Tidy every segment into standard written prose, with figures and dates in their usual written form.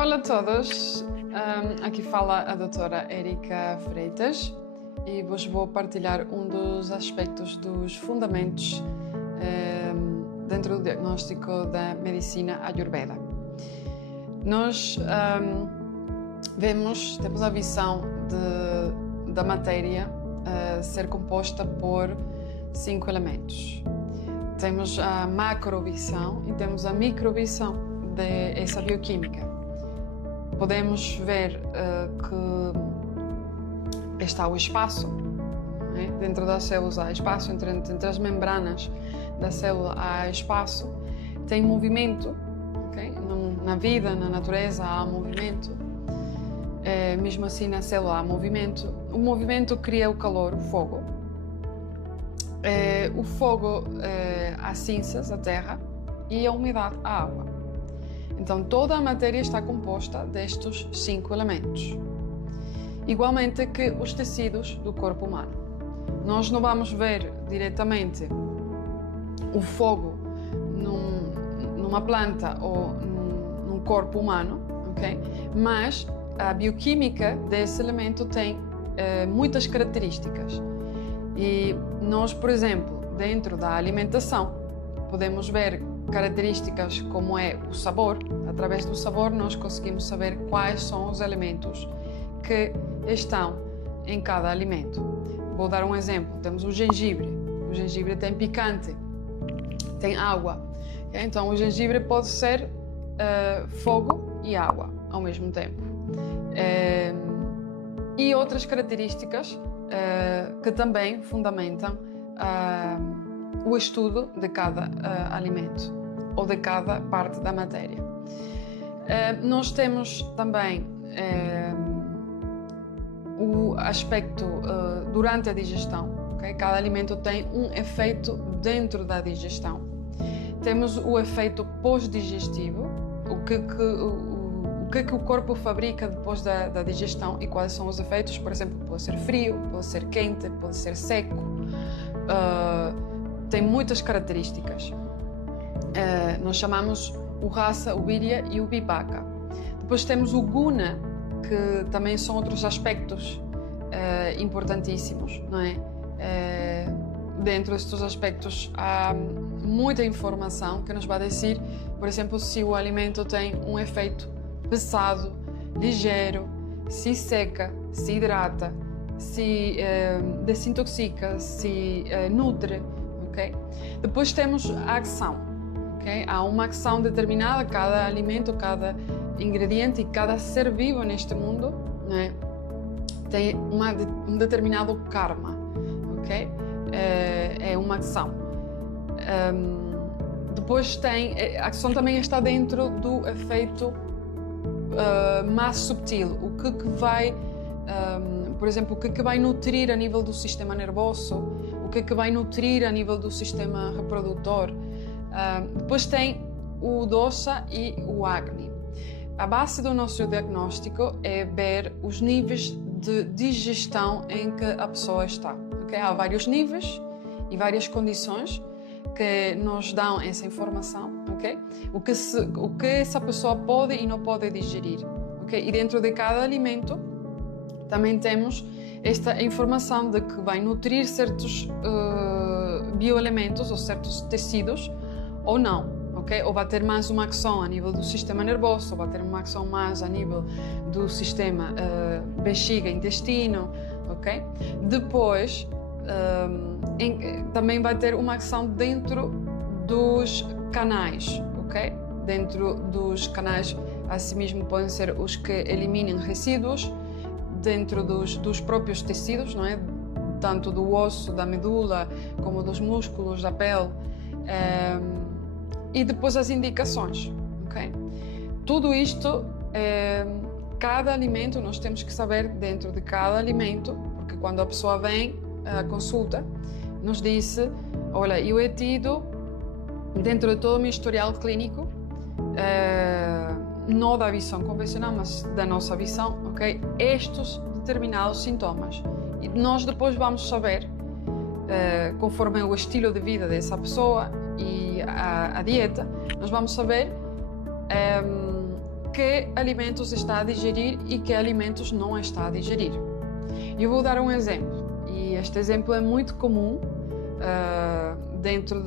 Olá a todos, aqui fala a doutora Érica Freitas e vos vou partilhar um dos aspectos dos fundamentos dentro do diagnóstico da medicina Ayurveda. Nós temos a visão da matéria ser composta por 5 elementos. Temos a macrovisão e temos a microvisão dessa bioquímica. Podemos ver que está o espaço, né? Dentro das células há espaço, entre as membranas da célula há espaço, tem movimento, okay? Na vida, na natureza há movimento, mesmo assim na célula há movimento. O movimento cria o calor, o fogo. O fogo, há cinzas, a terra, e a umidade, a água. Então, toda a matéria está composta destes 5 elementos. Igualmente que os tecidos do corpo humano. Nós não vamos ver diretamente o fogo numa planta ou num corpo humano, ok? Mas a bioquímica desse elemento tem muitas características. E nós, por exemplo, dentro da alimentação, podemos ver características como é o sabor. Através do sabor nós conseguimos saber quais são os elementos que estão em cada alimento. Vou dar um exemplo. Temos o gengibre. O gengibre tem picante, tem água. Então o gengibre pode ser fogo e água ao mesmo tempo. E outras características que também fundamentam o estudo de cada alimento ou de cada parte da matéria. Nós temos também o aspecto durante a digestão. Okay? Cada alimento tem um efeito dentro da digestão. Temos o efeito pós-digestivo, o que o corpo fabrica depois da digestão e quais são os efeitos. Por exemplo, pode ser frio, pode ser quente, pode ser seco. Tem muitas características. Nós chamamos o rasa, o virya e o vipaka. Depois temos o guna, que também são outros aspectos importantíssimos, não é? Dentro destes aspectos há muita informação que nos vai dizer, por exemplo, se o alimento tem um efeito pesado, ligeiro, se seca, se hidrata, se desintoxica, se nutre. Okay? Depois temos a ação. Okay? Há uma ação determinada, cada alimento, cada ingrediente e cada ser vivo neste mundo, né? Tem um determinado karma. Okay? É uma ação. Depois a ação também está dentro do efeito mais subtil. O que vai, por exemplo, o que vai nutrir a nível do sistema nervoso, o que vai nutrir a nível do sistema reprodutor. Depois tem o dosha e o agni. A base do nosso diagnóstico é ver os níveis de digestão em que a pessoa está. Okay? Há vários níveis e várias condições que nos dão essa informação. Okay? O que essa pessoa pode e não pode digerir. Okay? E dentro de cada alimento também temos esta informação de que vai nutrir certos bioelementos ou certos tecidos ou não, ok? Ou vai ter mais uma ação a nível do sistema nervoso, ou vai ter uma ação mais a nível do sistema bexiga, intestino, ok? Depois, também vai ter uma ação dentro dos canais, ok? Dentro dos canais, assim mesmo podem ser os que eliminam resíduos, dentro dos próprios tecidos, não é? Tanto do osso, da medula, como dos músculos, da pele. E depois as indicações, ok? Tudo isto, cada alimento, nós temos que saber dentro de cada alimento, porque quando a pessoa vem à consulta, nos disse, olha, eu he tido, dentro de todo o meu historial clínico, não da visão convencional, mas da nossa visão, ok? Estes determinados sintomas. E nós depois vamos saber, conforme o estilo de vida dessa pessoa e a dieta, nós vamos saber que alimentos está a digerir e que alimentos não está a digerir. Eu vou dar um exemplo, e este exemplo é muito comum dentro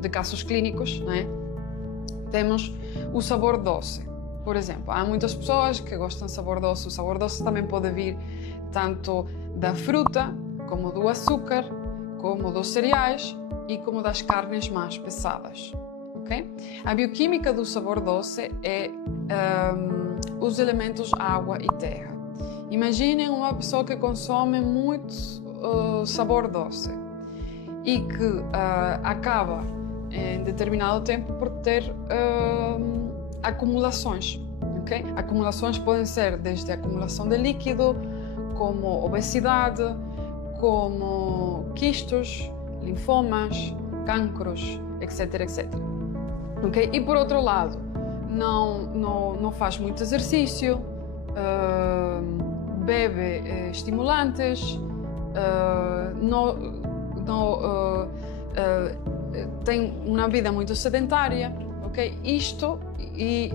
de casos clínicos, não é? Temos o sabor doce. Por exemplo, há muitas pessoas que gostam de sabor doce. O sabor doce também pode vir tanto da fruta, como do açúcar, como dos cereais e como das carnes mais pesadas. Okay? A bioquímica do sabor doce é os elementos água e terra. Imaginem uma pessoa que consome muito sabor doce e que acaba em determinado tempo por ter acumulações. Okay? Acumulações podem ser desde a acumulação de líquido, como obesidade, como quistos, linfomas, cancros, etc, etc. Okay? E por outro lado, não faz muito exercício, bebe estimulantes, tem uma vida muito sedentária, ok? Isto e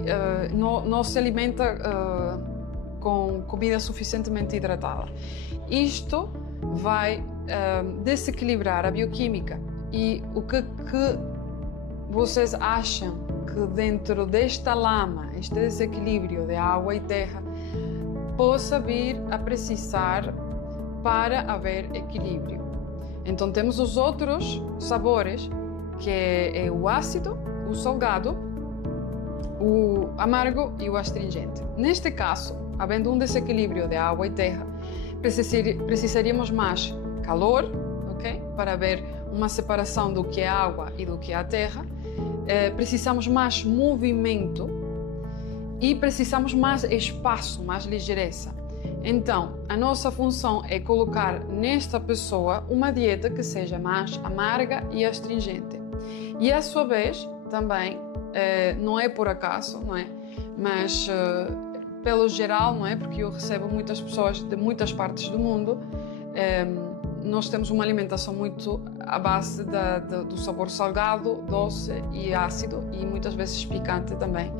não se alimenta com comida suficientemente hidratada. Isto vai desequilibrar a bioquímica. E o que vocês acham que dentro desta lama, este desequilíbrio de água e terra, possa vir a precisar para haver equilíbrio? Então temos os outros sabores, que é o ácido, o salgado, o amargo e o astringente. Neste caso, havendo um desequilíbrio de água e terra, precisaríamos mais calor, okay? Para haver uma separação do que é água e do que é a terra. Precisamos mais movimento e precisamos mais espaço, mais ligeireza. Então, a nossa função é colocar nesta pessoa uma dieta que seja mais amarga e astringente. E, a sua vez, também, não é por acaso, não é? Mas, pelo geral, não é? Porque eu recebo muitas pessoas de muitas partes do mundo, nós temos uma alimentação muito à base do sabor salgado, doce e ácido, e muitas vezes picante também.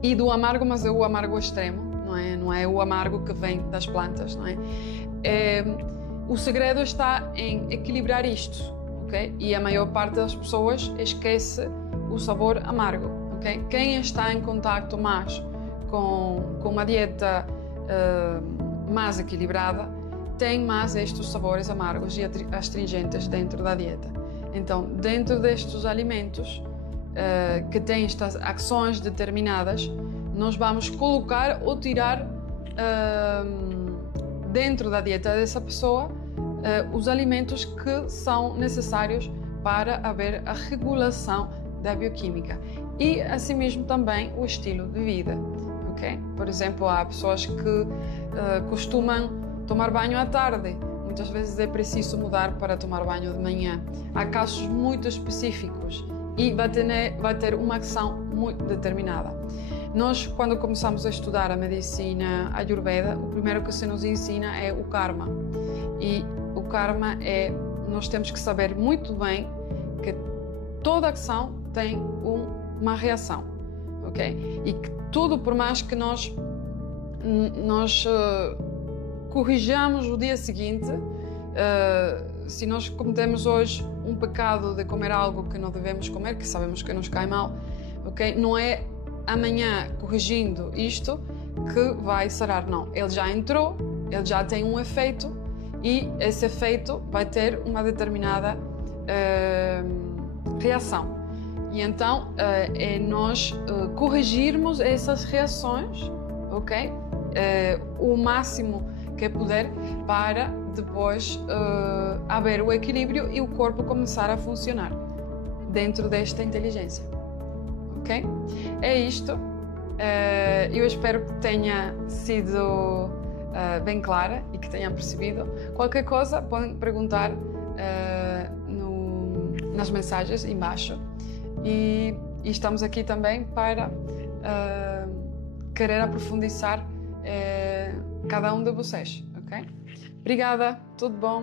E do amargo, mas é o amargo extremo, não é o amargo que vem das plantas, não é? O segredo está em equilibrar isto, ok? E a maior parte das pessoas esquece o sabor amargo, ok? Quem está em contacto mais com uma dieta mais equilibrada tem mais estes sabores amargos e astringentes dentro da dieta. Então, dentro destes alimentos que têm estas ações determinadas, nós vamos colocar ou tirar dentro da dieta dessa pessoa os alimentos que são necessários para haver a regulação da bioquímica e, assim mesmo, também o estilo de vida. Okay? Por exemplo, há pessoas que costumam tomar banho à tarde. Muitas vezes é preciso mudar para tomar banho de manhã. Há casos muito específicos e vai ter uma ação muito determinada. Nós, quando começamos a estudar a medicina ayurveda, o primeiro que se nos ensina é o karma. E o karma nós temos que saber muito bem que toda ação tem uma reação, ok? E que tudo, por mais que nós corrijamos o dia seguinte, se nós cometemos hoje um pecado de comer algo que não devemos comer, que sabemos que nos cai mal, ok? Não é amanhã corrigindo isto que vai sarar, não. Ele já entrou, ele já tem um efeito e esse efeito vai ter uma determinada reação. E então é nós corrigirmos essas reações, ok? O máximo que puder para depois haver o equilíbrio e o corpo começar a funcionar dentro desta inteligência, ok? É isto. Eu espero que tenha sido bem clara e que tenham percebido. Qualquer coisa podem perguntar nas mensagens embaixo e estamos aqui também para querer aprofundar cada um de vocês, ok? Obrigada, tudo bom?